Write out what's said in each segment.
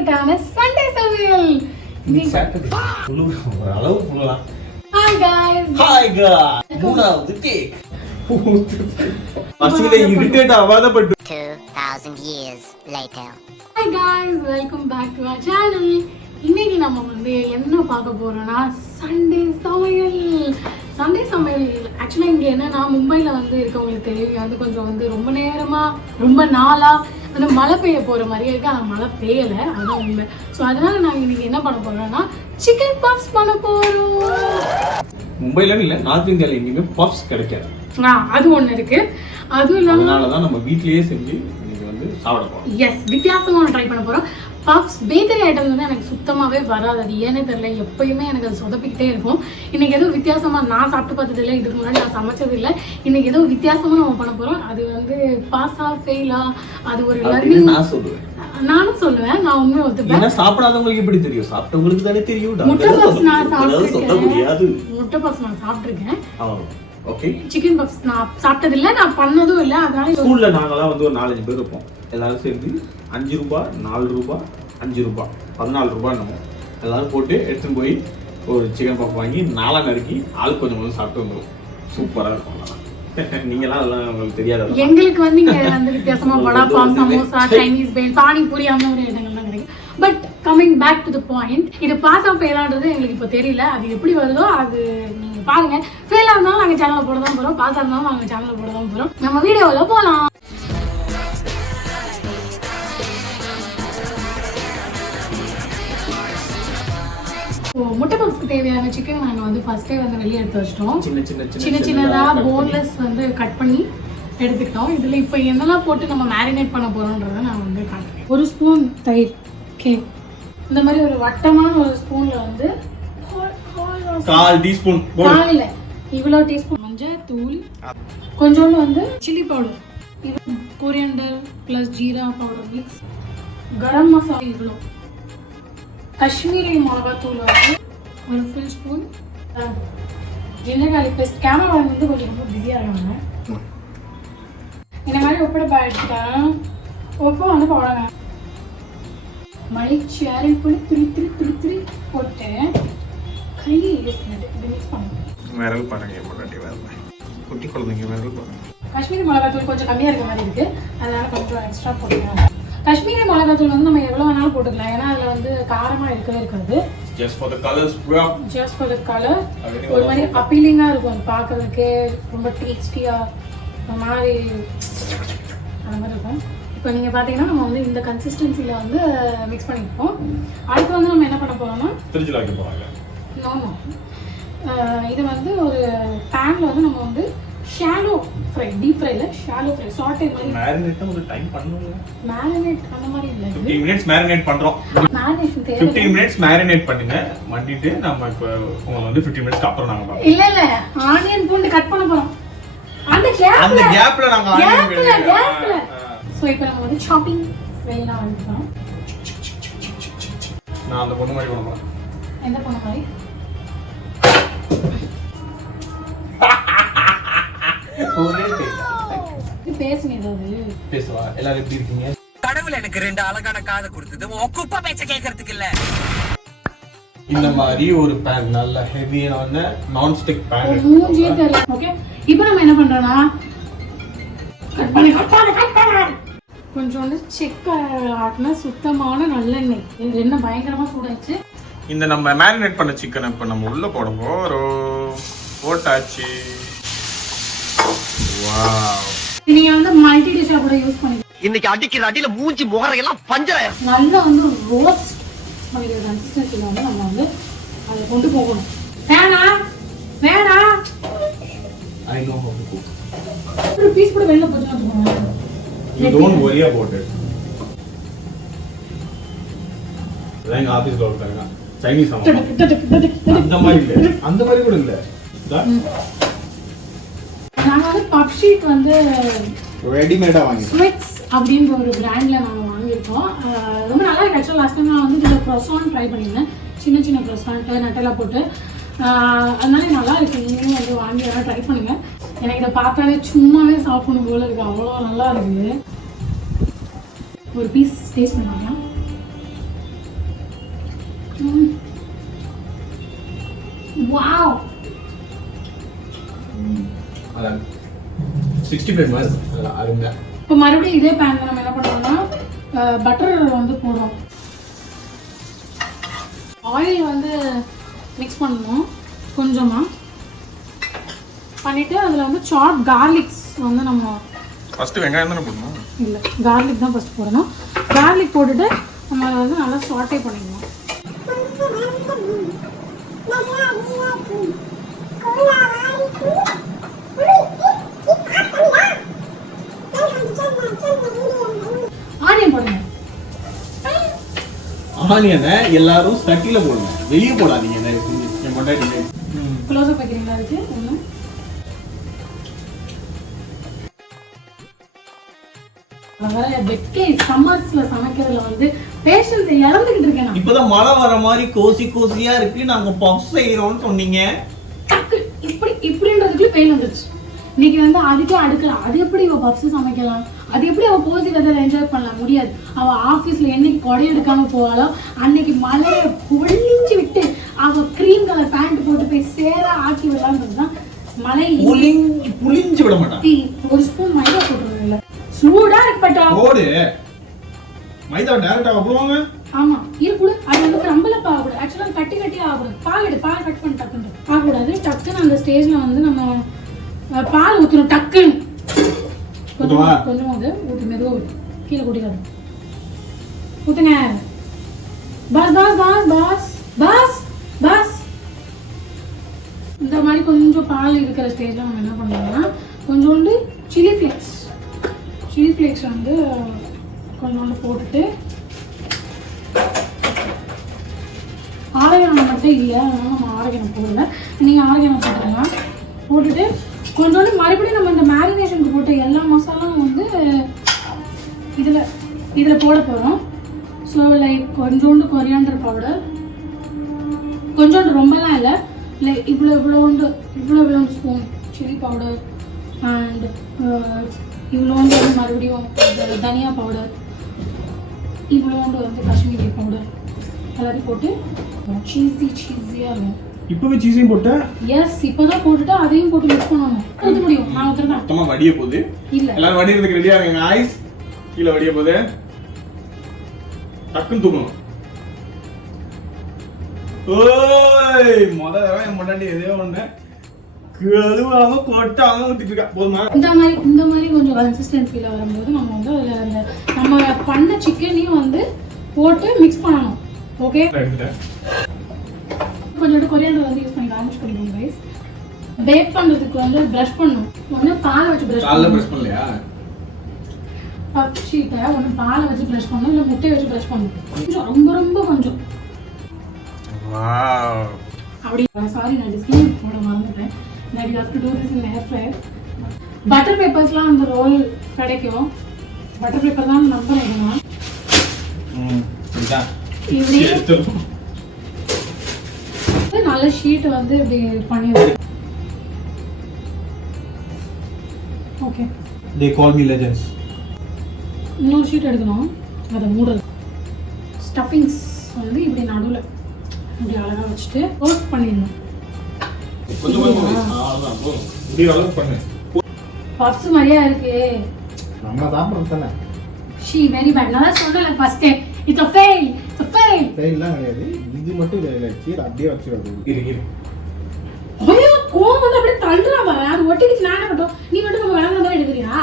ஃபேவரட்டான சண்டே சமையல். Hi guys. Hi guys. மூணாவது டேக். அசிலே இரிட்டேட் ஆவாதப்பட்டு 2000 years later. Hi guys, welcome back to our channel. இன்னைக்கு நம்ம வந்து என்ன பார்க்க போறோம்னா சண்டே சமையல். ஆக்சுவலாக இங்கே என்னன்னா மும்பையில் வந்து இருக்கவங்களுக்கு தெரியும், இங்கே வந்து கொஞ்சம் வந்து ரொம்ப நேரமாக ரொம்ப நாளாக வந்து மழை பெய்ய போகிற மாதிரியே இருக்குது. ஆனால் மழை பெய்யலை, அதுதான் உண்மை. ஸோ அதனால் நாங்கள் இன்றைக்கி என்ன பண்ண போகிறோம்னா சிக்கன் பஃப்ஸ் பண்ண போகிறோம். மும்பையில் இல்லை, நார்த் இந்தியாவில் எங்கேயுமே பஃப்ஸ் கிடைக்காது. அது ஒன்று இருக்குது. அதுவும் இல்லாமல் அதனால தான் நம்ம வீட்லேயே செஞ்சு இன்னைக்கு வந்து சாப்பிட போகிறோம். எஸ், வித்தியாசமாக ட்ரை பண்ண போகிறோம். பஃப்ஸ் பேக்கரி ஐட்டம் வந்து எனக்கு சுத்தமாகவே வராது, அது ஏன்னே தெரியல. எப்பயுமே எனக்கு அது சொதப்பிக்கிட்டே இருக்கும். இன்றைக்கி எதுவும் வித்தியாசமாக நான் சாப்பிட்டு பார்த்ததில்லை, இதுக்கு முன்னாடி நான் சமைச்சதில்லை. இன்றைக்கி எதுவும் வித்தியாசமாக நம்ம பண்ண போகிறோம். அது வந்து பாஸா ஃபெயிலா அது ஒரு லர்னிங். நானும் சொல்லுவேன், நான் உண்மையை ஒத்துப்பேன். சாப்பிடாதவங்களுக்கு எப்படி தெரியும்? சாப்பிட்டவங்களுக்கு தானே தெரியும். முட்டை பஃப்ஸ் நான் சாப்பிட்ருக்கேன். ஓகே, சிக்கன் பஃப்ஸ் நான் சாப்பிட்டதில்லை, நான் பண்ணதும் இல்லை. அதனால ஸ்கூலில் நாங்களாம் வந்து ஒரு 4-5 பேர் இருப்போம். எல்லாரும் சேர்ந்து 5 ரூபாய் 4 ரூபாய் 5 ரூபாய் 14 ரூபாய் நம்ம எல்லாரும் போட்டு எடுத்துன்னு போய் ஒரு சிக்கன் பஃப் வாங்கி 4 நறுக்கி ஆளுக்கு கொஞ்சம் கொஞ்சம் சாப்பிட்டு வந்துடும். சூப்பராக இருக்கும். நீங்களாம் அதெல்லாம் உங்களுக்கு தெரியாது. எங்களுக்கு வந்து இங்கே வந்து வித்தியாசமாக வடா பாவ், சமோசா, சைனீஸ் பேல், பானிபூரி அந்த மாதிரி இடங்கள்லாம் கிடைக்கும். But coming back to the point, இது பாஸ் ஆஃப் ஃபெயிலான்றது எங்களுக்கு இப்போ தெரியல. அது எப்படி வருதோ அது நீங்கள் பாருங்கள். ஃபெயிலாக இருந்தாலும் நாங்கள் சேனலில் போட தான் போகிறோம், பாஸாக இருந்தாலும் நாங்கள் சேனலில் போட தான் போகிறோம். நம்ம வீடியோவில் போகலாம். முட்டை பப்ஸ்க்கு தேவையான சிக்கன் நாங்கள் வந்து ஃபர்ஸ்டே வந்து வெளியே எடுத்து வச்சிட்டோம். சின்ன சின்னதாக போன்லெஸ் வந்து கட் பண்ணி எடுத்துக்கிட்டோம். இதில் இப்போ என்னெல்லாம் போட்டு நம்ம மேரினேட் பண்ண போகிறோன்றதை நான் வந்து காட்டுறேன். 1 ஸ்பூன் தயிர். ஓகே, இந்த மாதிரி ஒரு வட்டமான ஒரு ஸ்பூனில் வந்து 1/4 டீஸ்பூன், இல்லை இவ்வளோ டீஸ்பூன் மஞ்சள் தூள், கொஞ்சோண்டு வந்து சில்லி பவுடர், இது coriander plus jeera powder mix, garam masala இவ்வளோ, காஷ்மீரி மிளகாத்தூள் வந்து ஒரு full spoon, ginger garlic paste. Camera வந்து கொஞ்சம் ரொம்ப பிஸியாக இருக்காங்க. இந்த மாதிரி உப்பிட பாய்ட்டேன். உப்பு வந்து போடுங்க. மழை சேரி பொடி திரி போட்டு கை யூஸ் பண்ணிட்டு இப்படி மிக்ஸ் பண்ணுங்க. விரல் பாருங்க, குட்டி குழந்தைங்க விரல் பாருங்க. காஷ்மீரி மிளகாத்தூள் கொஞ்சம் கம்மியாக இருக்க மாதிரி இருக்குது, அதனால கொஞ்சம் எக்ஸ்ட்ரா போட்டுக்கலாம். காஷ்மீரி மிளகாத்தூள் வந்து நம்ம எவ்வளோ வேணாலும் போட்டுக்கலாம், ஏன்னா அதில் வந்து காரமாக இருக்கவே இருக்காது. Just for the colors, bro. Just for the color. ஒரு மாதிரி அப்பீலிங்காக இருக்கும், அது பார்க்குறதுக்கே ரொம்ப டேஸ்டியாக ஒரு மாதிரி அந்த மாதிரி இருக்கும். இப்போ நீங்கள் பார்த்தீங்கன்னா நம்ம வந்து இந்த கன்சிஸ்டன்சியில் வந்து மிக்ஸ் பண்ணிப்போம். அடுத்து வந்து நம்ம என்ன பண்ண போகிறோம்னா ஃப்ரிட்ஜில் வைக்க போகிறாங்க. நோ, இது வந்து ஒரு பேனில் வந்து நம்ம வந்து ஷாலோ ஃப்ரை, டீப் ஃப்ரைல ஷாலோ ஃப்ரை, சாட்டே மாதிரி. மேரினேட் ஒரு டைம் பண்ணுங்க. மேரினேட் அந்த மாதிரி இல்ல, 15 மினிட்ஸ் மேரினேட் பண்றோம். மேரினேஷன் தேவை. 15 மினிட்ஸ் மேரினேட் பண்ணுங்க. பண்ணிட்டு நம்ம இப்போ உங்களுக்கு வந்து 15 மினிட்ஸ்க்கு அப்புறம் நாங்க பாப்போம். இல்ல ஆனியன் பூண்டு கட் பண்ண போறோம். அந்த கேப்ல நாங்க ஆனியன் கேப்ல. சோ இப்போ நம்ம வந்து சாப்பிங் ஃப்ரைல ஆரம்பிக்கலாம். நான் அந்த பொண்ணு மாதிரி பண்ண போறேன். எந்த பொண்ணு மாதிரி? பேசுவா. எல்லாரும் எப்படி இருக்கீங்க? கடவுள் எனக்கு 2 அழகான காதை கொடுத்தது, குப்பை பேச்ச கேட்கறதுக்கு இல்ல. இந்த மாதிரி ஒரு பேன், நல்ல ஹெவியான நான் ஸ்டிக் பேன். மூஞ்சியே தெரியல. ஓகே, இப்போ நம்ம என்ன பண்றோம்னா கட் பண்ணி கொஞ்சோண்டு செக் ஆட்டின சுத்தமான நல்லெண்ணெய். எண்ணெய் பயங்கரமா சூடாச்சு. இந்த நம்ம மேரினேட் பண்ண சிக்கனை இப்போ நம்ம உள்ள போட போறோம். போட்டாச்சு. வாவ், நீங்க வந்து மல்டி டிஷ்ஷா கூட யூஸ் பண்ணி இன்னைக்கு அடிக்கிற அடியில மூஞ்சி முகரையெல்லாம் பஞ்சராயிரும். நல்லா வந்து ரோஸ்ட் பண்ணிக்கிற கன்சிஸ்டன்சில வந்து நம்ம வந்து அதை கொண்டு போகணும். வேணா I know how to cook. ஒரு பீஸ் கூட வெளில போட்டு வச்சுக்கோங்க. You don't worry about it. எங்க ஆபீஸ்ல ஒருத்தங்க சைனீஸ் அந்த மாதிரி கூட இல்ல. நாங்க வந்து பஃப் ஷீட் வந்து ரெடிமேடா வாங்கி ஸ்விட்ஸ் அப்படின்ற ஒரு பிராண்ட்ல நாங்க வாங்கியிருக்கோம். ரொம்ப நல்லா இருக்கு. ஆக்சுவலாக லாஸ்ட் டைம் நான் வந்து இதில் க்ரோசான் ட்ரை பண்ணியிருந்தேன், சின்ன க்ரோசான்ட்டு நட்டெல்லாம் போட்டு. அதனால நல்லா இருக்கு. நீங்களும் வந்து வாங்கி எல்லாம் ட்ரை பண்ணுங்க. எனக்கு இதை பார்த்தாலே சும்மாவே சாப்பிடணும் போல இருக்கு, அவ்வளோ நல்லா இருக்குது. ஒரு பீஸ் டேஸ்ட் பண்ணலாம். வாவ். அதான் 65 மாதிரி இருக்கும். அருமையா. இப்போ மறுபடியும் இதே பேன்ல நம்ம என்ன பண்ணுவோம்னா பட்டர் வந்து போடுறோம். ஆயில் வந்து மிக்ஸ் பண்ணணும் கொஞ்சமாக பண்ணிவிட்டு அதில் வந்து சாப் கார்லிக்ஸ் வந்து நம்ம ஃபஸ்ட்டு வெங்காயம் தானே போடணும்? இல்லை, கார்லிக் தான் ஃபஸ்ட் போடணும். கார்லிக் போட்டுட்டு நம்ம அதை வந்து நல்லா சாட்டே பண்ணிக்கணும். ஆனியன் போடுங்க. ஆனியனை எல்லாரும் சட்டியில போடுங்க, வெளியே போடாதீங்க. என் பொண்டாட்டி க்ளோஸ் அப் வைக்கிறீங்களா? இருக்கு ஒன்று சம்மர்ஸ்ல சமைக்கிறதுல வந்து பேஷன்ஸ் இழந்துகிட்டு இருக்கேன். இப்பதான் மழை வர மாதிரி கோசி கோசியா இருக்கு, நாங்க பஃப் செய்யறோம்னு சொன்னீங்க. இப்படி இப்படின்றதுக்குள்ள பெயின் வந்துருச்சு. இன்னைக்கு வந்து அதுக்கே அடுக்கலாம். அது எப்படி இவ பஃப்ஸ் சமைக்கலாம்? அது எப்படி அவ கோசி வெதர் என்ஜாய் பண்ணலாம்? முடியாது. அவ ஆபீஸ்ல என்னைக்கு கொடை எடுக்காம போவாளோ அன்னைக்கு மழையை பொழிஞ்சு விட்டு அவ கிரீம் கலர் பேண்ட் போட்டு போய் சேரா ஆக்கி விடலான்றதுதான் மழை புளிஞ்சு விட மாட்டான். ஒரு ஸ்பூன் மைதா போட்டுருங்க. சூடா இருக்கட்டா போடு. மைதா டைரக்டா போடுவாங்க. ஆமா இருக்குடு. அது வந்து கிரம்பல பாகக்கூடாது. ஆக்சுவலா கட்டி ஆகக்கூடாது. பால் கட் பண்ணி டக்குன்னு ஆகக்கூடாது. டக்குன்னு அந்த ஸ்டேஜ்ல வந்து நம்ம பால் ஊற்றணும். டக்குன்னு கொஞ்சம் வந்து ஊற்றி மெதுவாக ஊற்றி கீழே கூட்டிக்காது. ஊற்றுங்க. பாஸ் பாஸ் பாஸ் பாஸ் பாஸ் பாஸ். இந்த மாதிரி கொஞ்சம் பால் இருக்கிற ஸ்டேஜில் நம்ம என்ன பண்ணுவோம்னா கொஞ்சோண்டு சில்லி ஃப்ளேக்ஸ் வந்து கொஞ்சோண்டு போட்டுட்டு, ஆரோக்கியம் மட்டும் இல்லை, அதனால நம்ம ஆரோக்கியம் போடல. நீங்கள் ஆரோக்கியம் போட்டுருங்க. போட்டுட்டு கொஞ்சோண்டு மறுபடியும் நம்ம இந்த மேரினேஷனுக்கு போட்ட எல்லா மசாலாவும் வந்து இதில் போட போகிறோம். ஸோ லைக் கொஞ்சோண்டு கொரியாண்டர் பவுடர், கொஞ்சோண்டு ரொம்பலாம் இல்லை, லைக் இவ்வளோண்டு ஸ்பூன் சில்லி பவுடர் அண்ட் இவ்வளோண்டு வந்து மறுபடியும் தனியா பவுடர், இவ்வளோண்டு வந்து காஷ்மீரி பவுடர் எல்லாத்தையும் போட்டு சீஸியாக இருக்கும். இப்பவே சீஸையும் போட்ட? எஸ், இப்போதான் போட்டுட்டு அதையும் போட்டு மிக்ஸ் பண்ணணும். ஊற்ற முடியும். நான் ஊற்றுறேன். மொத்தமா வடிய போகுது. இல்லை, எல்லாரும் வடிகிறதுக்கு ரெடியா இருங்க. ஐஸ் கீழே வடிய போகுது. டக்குன்னு தூக்கணும். ஓய் முதல்ல என் முன்னாடி எதையோ ஒண்ணு கழுவாம கொட்டாம ஊத்திட்டு இருக்கா. போதுமா? இந்த மாதிரி கொஞ்சம் கன்சிஸ்டன்சில வரும்போது நம்ம வந்து அதுல நம்ம பண்ண சிக்கனையும் வந்து போட்டு மிக்ஸ் பண்ணணும். ஓகே, கொஞ்சம் கொரியாண்டர் வந்து யூஸ் பண்ணி கார்னிஷ் பண்ணிக்கோங்க கைஸ். பேக் பண்றதுக்கு வந்து பிரஷ் பண்ணணும். ஒண்ணு பாலை வச்சு பிரஷ் பண்ணலையா? ஷீட்டை ஒன்று பாலை வச்சு ப்ரஷ் பண்ணணும், இல்லை முட்டையை வச்சு ப்ரஷ் பண்ணணும். கொஞ்சம் ரொம்ப கொஞ்சம் அப்படி. சாரி, நான் டிஸ்கிளைமர் போட மறந்துட்டேன். that you have to do this in air fryer. Butter பேப்பர்ஸ்லாம் அந்த ரோல் கிடைக்கும். பட்டர் பேப்பர் தான் நம்புறேன் நான். நல்ல ஷீட் வந்து இப்படி பண்ணிடுறேன். Okay, they call me legends. இன்னொரு ஷீட் எடுக்கணும், அதை மூடலாம். ஸ்டஃபிங்ஸ் வந்து இப்படி நடுவில் இப்படி அழகாக வச்சுட்டு ரோஸ்ட் பண்ணிடணும். பப்ஸ் மாதிரியா இருக்கு. நம்ம சாப்பிடுறது தானே. She very bad. நான் சொன்னல first time it's a fail. ஃபெயில்லாம் கிடையாது. இது மட்டும் வச்சு அப்படியே வச்சிரோம். இரு ஐயோ, கோவம் வந்து அப்படியே தள்ளுறாவா. அது ஒட்டிக்கிச்சு. நான் என்ன பண்ணட்டும்? நீ மட்டும் நம்ம வேலை தான் எடுக்கறியா?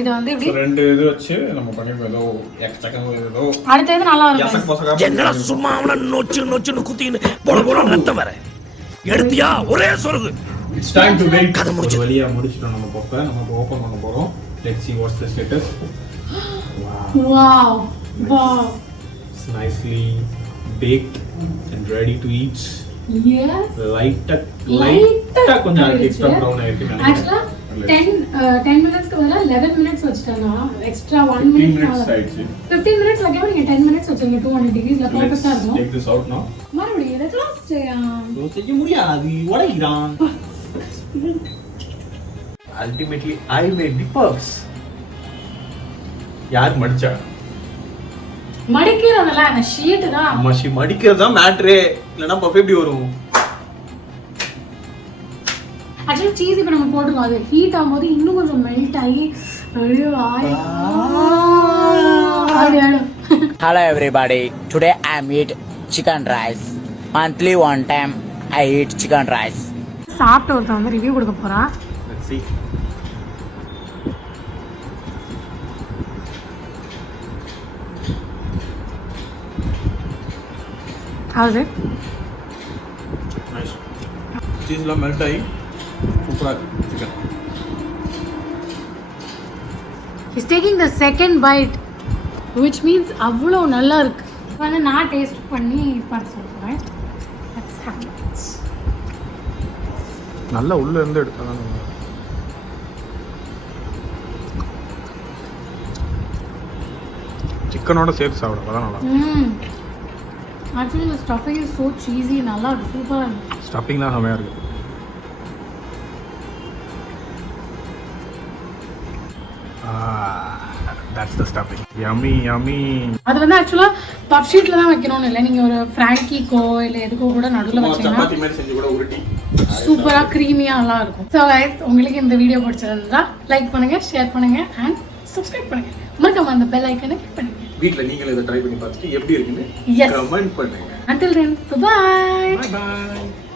இது வந்து இப்படி ரெண்டு இது வச்சு நம்ம பண்ணிப்போம். ஏதோ எக்ஸ்ட்ரா ஏதோ அடுத்து நல்லா இருக்கும். என்னடா சும்மா அவன நொச்சு குத்தின்னு போட ரத்தம் வர எடுத்தியா ஒரே சொருகு. It's time to wait. ஒரு வழியா முடிச்சிட்டோம் நம்ம பப்ப. நம்ம ஓபன் பண்ண போறோம். Let's see what's the status. Wow. It's nicely baked and ready to eat. Yes. லைட்டா கொஞ்சம் எக்ஸ்ட்ரா ப்ரௌன் ஆயிருக்கு. Actually 10 minutes வர 11 minutes வச்சிட்டாங்க. எக்ஸ்ட்ரா 1 minute 15 minutes வைக்காம நீங்க 10 minutes வச்சிருங்க. 200 degreesல பெர்ஃபெக்ட்டா இருக்கும். Take this out now. மறுபடியும் இத க்ளோஸ் செய்ய முடியாது. உடைக்கிறான். Ultimately I made the puffs. யார் மடிச்சா? மடிக்கிறதெல்லாம் அந்த ஷீட் தான். மடிக்கிறது தான் மேட்ரே. இல்லனா பஃப் எப்படி வரும்? ஆக்சுவலி சீஸ் இப்போ நம்ம போட்டுருக்கோம், அது ஹீட் ஆகும்போது இன்னும் கொஞ்சம் மெல்ட் ஆகி Hello everybody. Today I am eat chicken rice. Monthly one time I eat chicken rice. சாப்பிட்டு ஒருத்தன் வந்து ரிவ்யூ கொடுக்க போறான். Let's see. How's it? Nice. Cheese la melt ஆகி சூப்பரா இருக்கு chicken. He's taking the second bite, which means அவ்வளோ நல்லா இருக்கு. வந்து நான் டேஸ்ட் பண்ணி பார்த்து சொல்றேன். Let's have it. நல்லா உள்ள இருந்து எடுத்தா சிக்கனோட சேர்த்து சாப்பிட அதான் நல்லா. Actually the stuffing is so cheesy, நல்லா இருக்கு, சூப்பரா இருக்கு. ஸ்டஃபிங் தான் செமையா இருக்கு. That's the stuffing. Yummy, yummy. அது வந்து ஆக்சுவலா பஃப் ஷீட்ல தான் வைக்கணும்னு இல்லை, நீங்க ஒரு ஃப்ராங்கிக்கோ இல்ல எதுக்கோ கூட நடுவுல வச்சீங்கன்னா சப்பாத்தி மாதிரி செஞ்சு கூட உருட்டி சூப்பரா கிரீமியா நல்லா இருக்கும். ஸோ கைஸ், உங்களுக்கு இந்த வீடியோ பிடிச்சிருந்தா லைக் பண்ணுங்க, ஷேர் பண்ணுங்க அண்ட் சப்ஸ்கிரைப் பண்ணுங்க. மறக்காம அந்த பெல் ஐக்கனை கிளிக் பண்ணுங்க. வீட்ல நீங்களும் இதை ட்ரை பண்ணி பார்த்துட்டு எப்படி இருக்குன்னு கமெண்ட் பண்ணுங்க. Until then, bye bye. Bye bye.